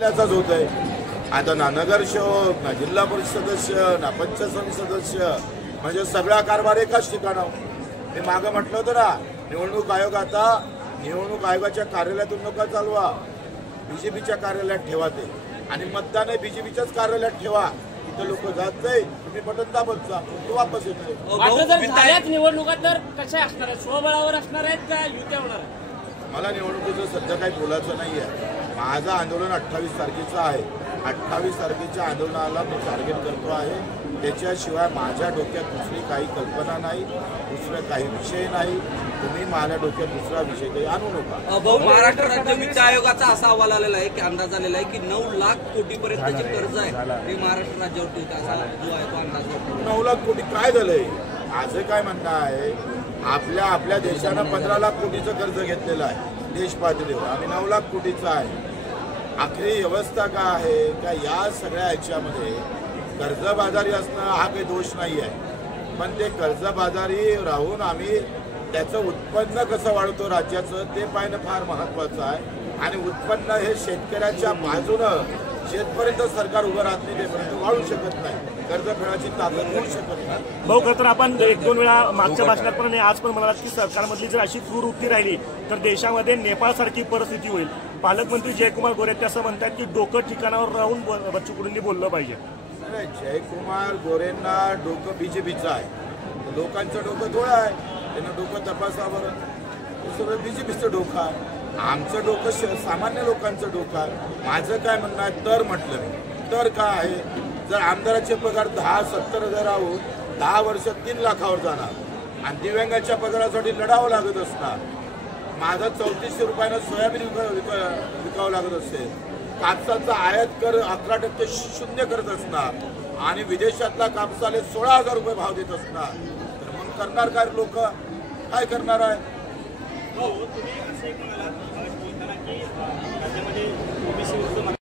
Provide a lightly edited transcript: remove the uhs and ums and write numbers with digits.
त्याचाच होत आहे आता ना नगरसेवक ना जिल्हा परिषद सदस्य ना पंचायत समिती सदस्य म्हणजे सगळा कारभार एकाच ठिकाणावर। मी मागं म्हटलं होतं ना निवडणूक आयोग आता निवडणूक आयोगाच्या कार्यालयातून नका चालवा, बीजेपीच्या कार्यालयात ठेवा ते आणि मतदान बीजेपीच्याच कार्यालयात ठेवा। इथं लोक जात नाही, तुम्ही बटन दाबत जा, तो वापस येतो। निवडणुका तर कशा असणार आहेत, स्वबळावर असणार आहेत का युत्या होणार? मला निवडणुकीचं सध्या काही बोलायचं नाही आहे। माझं आंदोलन 28 तारखेचं आहे। 28 तारखेच्या आंदोलनाला मी टार्गेट करतो आहे। त्याच्याशिवाय माझ्या डोक्यात दुसरी काही कल्पना नाही, दुसरं काही विषय नाही। तुम्ही माझ्या डोक्यात दुसरा विषय काही आणू नका। महाराष्ट्र राज्य वित्त आयोगाचा असा अहवाल आलेला आहे की अंदाज आलेला आहे की 9 लाख कोटीपर्यंतचे कर्ज आहे ते महाराष्ट्र राज्यावरती होतं, असा जो आहे तो अंदाज। 9 लाख कोटी काय झालंय? माझं काय म्हणणं आहे, आपल्या देशानं 15 लाख कोटीचं कर्ज घेतलेलं आहे देश पातळीवर, आम्ही 9 लाख कोटीचं आहे। आखरी व्यवस्था काय आहे का या सगळ्या ह्याच्यामध्ये कर्जबाजारी असणं हा काही दोष नाही आहे, पण ते कर्जबाजारी राहून आम्ही त्याचं उत्पन्न कसं वाढवतो राज्याचं ते पाहणं फार महत्त्वाचं आहे। आणि उत्पन्न हे शेतकऱ्याच्या बाजूनं शेतपर्यंत सरकार उभं राहत नाही, तेपर्यंत वाढू शकत नाही, कर्ज फेडायची ताकद होऊ शकत नाही। भाऊ खरं तर आपण 1-2 वेळा मागच्या भाषणात पण आज पण म्हणालात की सरकारमधली जर अशी प्रवृत्ती राहिली तर देशामध्ये नेपाळसारखी परिस्थिती होईल। पालकमंत्री जयकुमार गोरे असं म्हणतात की डोकं ठिकाणावर राहून बच्चू कडूंनी बोललं पाहिजे। जयकुमार गोरेंना डोकं बीजेपीचं आहे, लोकांचं डोकं थोडं आहे, त्यांना डोकं तपासा बरं, हे सगळं बीजेपीचं डोकं आहे। आमचं डोकं सामान्य लोकांचं डोकं आहे। माझं काय म्हणणं आहे, तर म्हटलं मी तर काय आहे, जर आमदाराचे पगार 10-70 हजार आहोत 10 वर्ष 3 लाखावर जाणार आणि दिव्यांगाच्या पगारासाठी लढावं लागत असणार, माझा 3400 रुपयानं सोयाबीन विकावं लागत असेल, कापसाचा आयात कर 11% शून्य करत असणार आणि विदेशातला कापसाला 16,000 रुपये भाव देत असणार, तर मग करणार काय लोक, काय करणार आहे? तुम्ही असं एक म्हणालात की